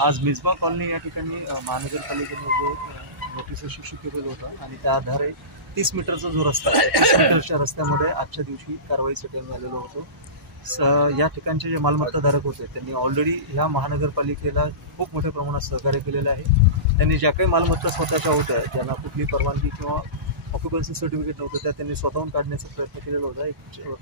आज मिसबा कॉलनी या ठिकाणी महानगरपालिकेने जो नोटीस इश्यू केलेलं होतं आणि त्या आधारे 30 मीटरचा जो रस्ता आहे 30 मीटरच्या रस्त्यामध्ये आजच्या दिवशी कारवाईसाठी आम्ही आलेलो होतो। या ठिकाणचे जे मालमत्ताधारक होते त्यांनी ऑलरेडी ह्या महानगरपालिकेला खूप मोठ्या प्रमाणात सहकार्य केलेलं आहे। त्यांनी ज्या काही मालमत्ता स्वतःच्या होत्या ज्यांना कुठली परवानगी किंवा ऑक्युपन्सी सर्टिफिकेट नव्हतं त्या त्यांनी स्वतःहून काढण्याचा प्रयत्न केलेला होता।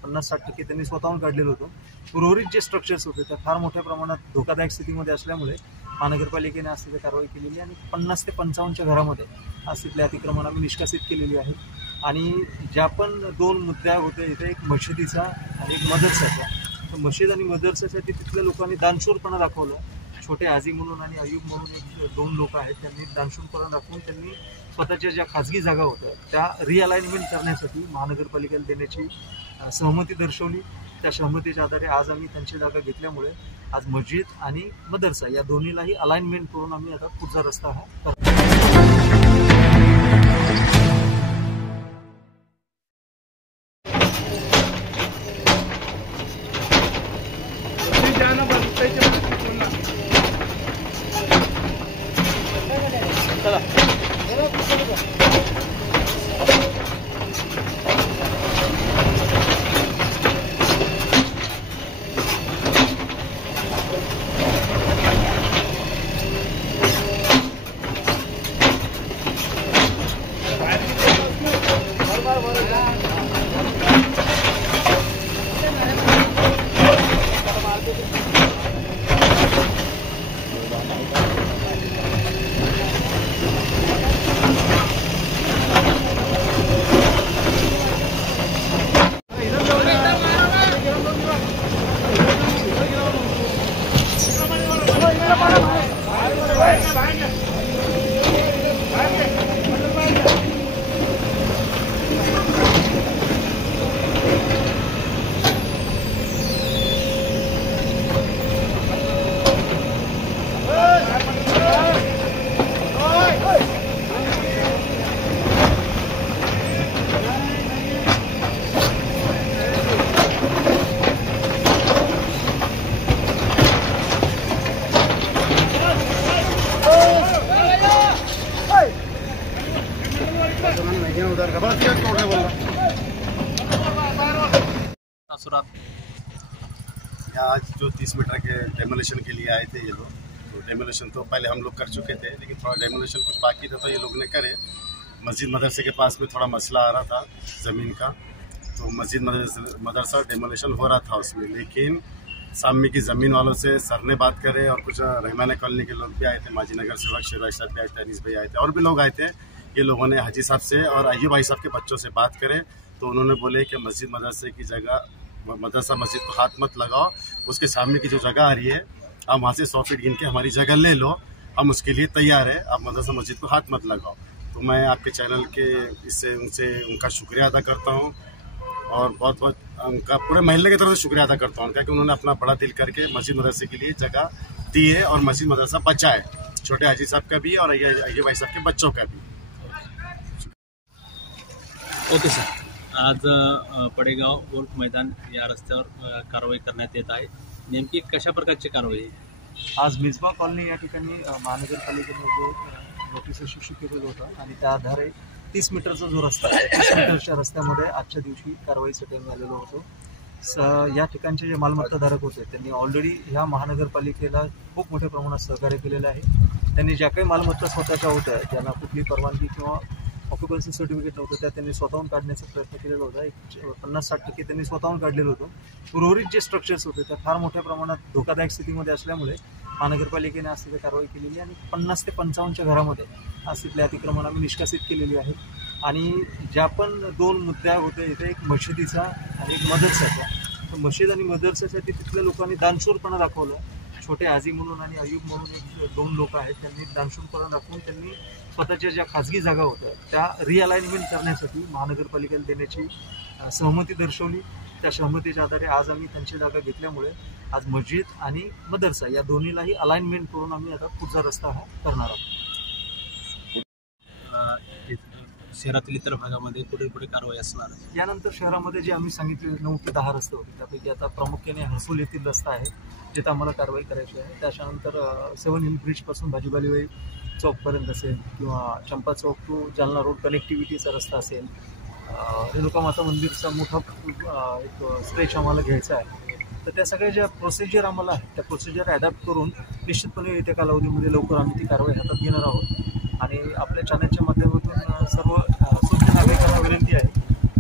50-60% त्यांनी स्वतःहून काढलेलं होतं। उर्वरित जे स्ट्रक्चर्स होते त्या फार मोठ्या प्रमाणात धोकादायक स्थितीमध्ये असल्यामुळे महानगरपालिकेने आज तिथे कारवाई केलेली आणि 50 ते 55 घरामध्ये आज तिथले अतिक्रमण आम्ही निष्कासित केलेली आहे। आणि ज्या पण 2 मुद्दे होते इथे एक मशिदीचा आणि एक मदरसाचा, तर मशीद आणि मदरसासाठी तिथल्या लोकांनी दानशूरपणा दाखवला। छोटे आजी म्हणून आणि अयूब म्हणून 2 लोक आहेत त्यांनी दानशूरपणा दाखवून त्यांनी स्वतःच्या ज्या खाजगी जागा होत्या त्या रिअलाइनमेंट करण्यासाठी महानगरपालिकेला देण्याची सहमती दर्शवली। त्या सहमतीच्या आधारे आज आम्ही त्यांची जागा घेतल्यामुळे आज मस्जिद आणि मदरसा या दोन्हीलाही अलाइनमेंट करून आम्ही आता पुढचा रस्ता हा करतो। आज जो 30 मीटर के डेमोलेशन के लिए आए थे ये लोग, तो डेमोलेशन तो पहले हम लोग कर चुके थे, लेकिन थोड़ा डेमोलेशन कुछ बाकी था तो ये लोग ने करे। मस्जिद मदरसे के पास में थोड़ा मसला आ रहा था ज़मीन का, तो मस्जिद मदरसा डेमोलेशन हो रहा था उसमें, लेकिन सामने की ज़मीन वालों से सर ने बात करे और कुछ रहमाना कॉलोनी के लोग भी आए थे, माजी नगर सेवक शेरवाई साहब भी आए थे, अनीस भाई आए थे और भी लोग आए थे। ये लोगों ने हाजी साहब से और अयूब भाई साहब के बच्चों से बात करे तो उन्होंने बोले कि मस्जिद मदरसे की जगह मदरसा मस्जिद को हाथ मत लगाओ, उसके सामने की जो जगह आ रही है आप वहाँ से 100 फीट गिन के हमारी जगह ले लो, हम उसके लिए तैयार है, आप मदरसा मस्जिद को हाथ मत लगाओ। तो मैं आपके चैनल के इससे उनका शुक्रिया अदा करता हूँ और बहुत बहुत उनका पूरे महल्ले की तरफ से शुक्रिया अदा करता हूँ क्योंकि उन्होंने अपना बड़ा दिल करके मस्जिद मदरसे के लिए जगह दी है और मस्जिद मदरसा बचा है, छोटे हाजी साहब का भी और अय्यूब भाई साहब के बच्चों का भी। ओके सर, आज पडेगाव गोल्फ मैदान या रस्त्यावर कारवाई करण्यात येत आहे, नेमकी कशा प्रकारची कारवाई आहे? आज मिसबा कॉलनी या ठिकाणी महानगरपालिकेने जो नोटीस इश्यू केलेलं होतं आणि त्या आधारे 30 मीटरचा जो रस्ता आहे 30 मीटरच्या रस्त्यामध्ये आजच्या दिवशी कारवाईसाठी आम्ही आलेलो होतो। या ठिकाणचे जे मालमत्ताधारक होते त्यांनी ऑलरेडी ह्या महानगरपालिकेला खूप मोठ्या प्रमाणात सहकार्य केलेलं आहे। त्यांनी ज्या काही मालमत्ता स्वतःच्या होत्या ज्यांना कुठली परवानगी किंवा ऑक्युपन्सी सर्टिफिकेट नव्हतं त्या त्यांनी स्वतःहून काढण्याचा प्रयत्न केलेला होता। 50-60% त्यांनी स्वतःहून काढलेलं होतं। उर्वरित जे स्ट्रक्चर्स होते त्या फार मोठ्या प्रमाणात धोकादायक स्थितीमध्ये असल्यामुळे महानगरपालिकेने आज तिथे कारवाई केलेली आणि 50 ते 55 घरामध्ये आज तिथले अतिक्रमण आम्ही निष्कासित केलेली आहे। आणि ज्या पण 2 मुद्दे होते इथे एक मशिदीचा आणि एक मदरसाचा, तर मशीद आणि मदरसासाठी तिथल्या लोकांनी दानशूरपणा दाखवला। छोटे आजी म्हणून आणि अयूब म्हणून 2 लोक आहेत त्यांनी दानशूरपणा दाखवून त्यांनी स्वतःच्या ज्या खाजगी जागा होत्या त्या रिअलाइनमेंट करण्यासाठी महानगरपालिकेला देण्याची सहमती दर्शवली। त्या सहमतीच्या आधारे आज आम्ही त्यांची जागा घेतल्यामुळे आज मस्जिद आणि मदरसा या दोन्हीलाही अलाइनमेंट करून आम्ही आता पुढचा रस्ता हा करणार आहोत। शहरातील इतर भागामध्ये पुढे पुढे कारवाई असणार आहे? यानंतर शहरामध्ये जे आम्ही सांगितले 9 ते 10 रस्ते होते त्यापैकी आता प्रामुख्याने हर्सूल येथील रस्ता आहे जिथं आम्हाला कारवाई करायची आहे. त्याच्यानंतर 7 हिल ब्रिजपासून भाजीपालेवाई चौकपर्यंत असेल किंवा चंपा चौक टू जालना रोड कनेक्टिव्हिटीचा रस्ता असेल, रेणुका माता मंदिरचा मोठा एक स्ट्रेच आम्हाला घ्यायचा आहे. तर त्या सगळ्या ज्या प्रोसिजर आम्हाला आहे त्या प्रोसिजर ॲडॅप्ट करून निश्चितपणे येत्या कालावधीमध्ये लवकर आम्ही ती कारवाई हातात घेणार आहोत. आणि आपल्या चॅनलच्या माध्यमातून सर्व सुज्ञ नागरिकांना विनंती आहे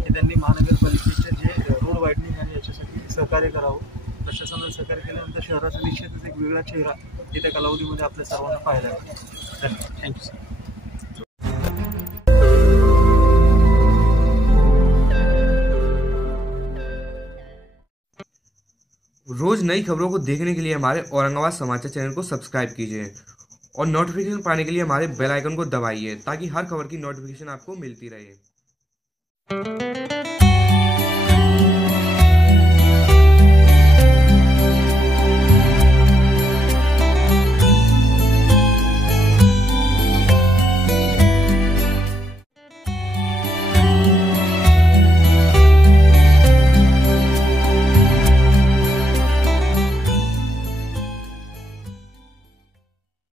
की त्यांनी महानगरपालिकेचे जे रोड वाईडनिंग आणि याच्यासाठी सहकार्य करावं. प्रशासनाला सहकार्य केल्यानंतर शहराचा निश्चितच एक वेगळा चेहरा येत्या कालावधीमध्ये आपल्या सर्वांना पाहायला मिळेल. धन्यवाद. Thank you sir. रोज नई खबरों को देखने के लिए हमारे औरंगाबाद समाचार चैनल को सब्सक्राइब कीजिए और नोटिफिकेशन पाने के लिए हमारे बेल आइकन को दबाइए ताकि हर खबर की नोटिफिकेशन आपको मिलती रहे.